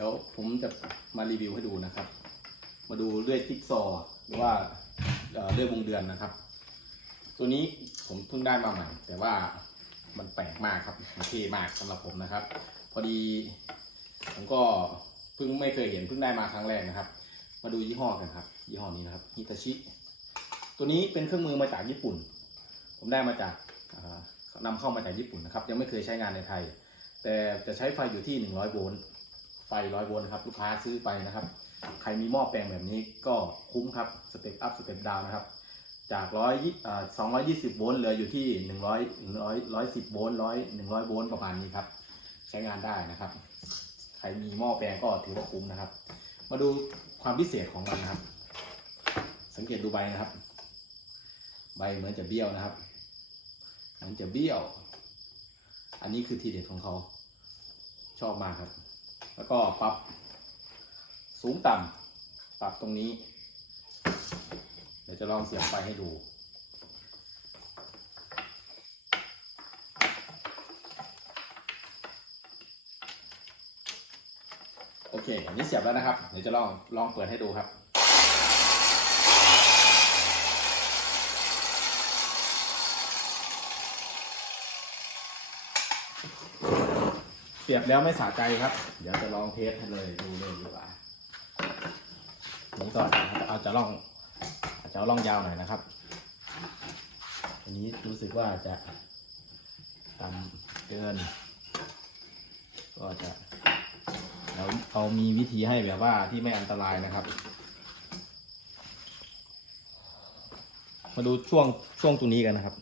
ดี๋ยวผมจะมารีวิวให้ดูนะครับ มาดูเลื่อยจิ๊กซอว์หรือว่าเลื่อยวงเดือนนะครับ ตัวนี้ผมเพิ่งได้มาใหม่ แต่ว่ามันแปลกมากครับมันเท่มากสำหรับผมนะครับ พอดีผมก็เพิ่งไม่เคยเห็นเพิ่งได้มาครั้งแรกนะครับ มาดูยี่ห้อกันครับ ยี่ห้อนี้นะครับฮิตาชิตัวนี้เป็นเครื่องมือมาจากญี่ปุ่น ผมได้มาจากอ่านำเข้ามาจากญี่ปุ่นนะครับ ยังไม่เคยใช้งานในไทย แต่จะใช้ไฟอยู่ที่ 100 โวลต์ ไฟ100โวลต์นะครับ ลูกค้าซื้อไปนะครับ ใครมีหม้อแปลงแบบนี้ก็คุ้มครับสเต็ปอัพสเต็ปดาวนะครับ จากร้อยยี่สองร้อยยี่สิบโวลต์เหลืออยู่ที่หนึ่งร้อยหนึ่งร้อยร้อยสิบโวลต์ร้อยหนึ่งร้อยโวลต์ประมาณนี้ครับ ใช้งานได้นะครับ ใครมีหม้อแปลงก็ถือว่าคุ้มนะครับ มาดูความพิเศษของมันนะครับ สังเกตดูใบนะครับ ใบเหมือนจะเบี้ยวนะครับเหมือนจะเบี้ยว อันนี้คือทีเด็ดของเขา ชอบมากครับ แล้วก็ปรับสูงต่ำปรับตรงนี้ เดี๋ยวจะลองเสียบไฟให้ดูโอเคอันนี้เสียบแล้วนะครับ เดี๋ยวจะลองลองเปิดให้ดูครับเสียบแล้วไม่สะใจครับ เดี๋ยวจะลองเทสให้เลยดูเลยดีกว่านี้ก่อนนะครับเอาจะลองอาจจะเอาล่องยาวหน่อยนะครับ อันนี้รู้สึกว่าจะต่ำเกิน ก็จะเราเรามีวิธีให้แบบว่าที่ไม่อันตรายนะครับ มาดูช่วงช่วงตรงนี้กันนะครับ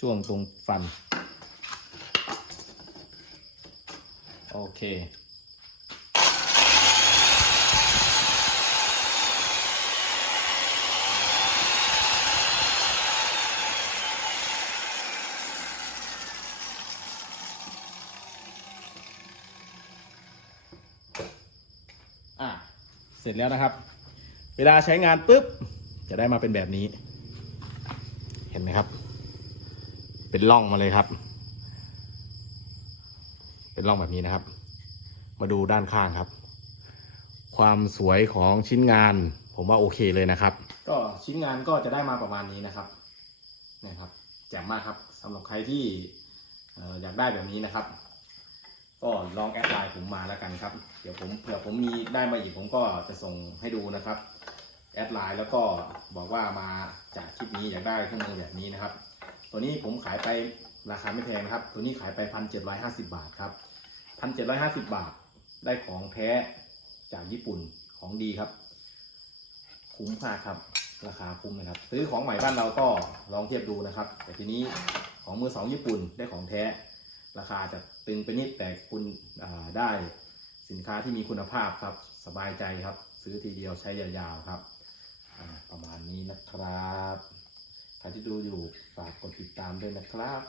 ช่วงตรงฟัน โอเค อะ เสร็จแล้วนะครับ เวลาใช้งานปุ๊บ จะได้มาเป็นแบบนี้ เห็นไหมครับ เป็นร่องมาเลยครับ เป็นร่องแบบนี้นะครับ มาดูด้านข้างครับ ความสวยของชิ้นงาน ผมว่าโอเคเลยนะครับ ก็ชิ้นงานก็จะได้มาประมาณนี้นะครับนี่ครับแจ่มมากครับสำหรับใครที่เอ่ออยากได้แบบนี้นะครับ ก็ลองแอดไลน์ผมมาแล้วกันครับ เดี๋ยวผมเผื่อผมมีได้มาอีกผมก็จะส่งให้ดูนะครับแอดไลน์แล้วก็บอกว่ามาจากคลิปนี้อยากได้เครื่องมือแบบนี้นะครับ ตัวนี้ผมขายไป ราคาไม่แพงนะครับ ตัวนี้ขายไปพันเจ็ดร้อยห้าสิบาทครับพันเจ็ดร้อยห้าสิบาทได้ของแท้จากญี่ปุ่นของดีครับ คุ้มค่าครับ ราคาคุ้มนะครับ ซื้อของใหม่บ้านเราก็ลองเทียบดูนะครับ แต่ทีนี้ของมือสองญี่ปุ่นได้ของแท้ ราคาจะตึงไปนิดแต่คุณได้สินค้าที่มีคุณภาพครับ สบายใจครับ ซื้อทีเดียวใช้ยาวๆครับประมาณนี้นะครับ ใครที่ดูอยู่ฝากกดติดตามด้วยนะครับ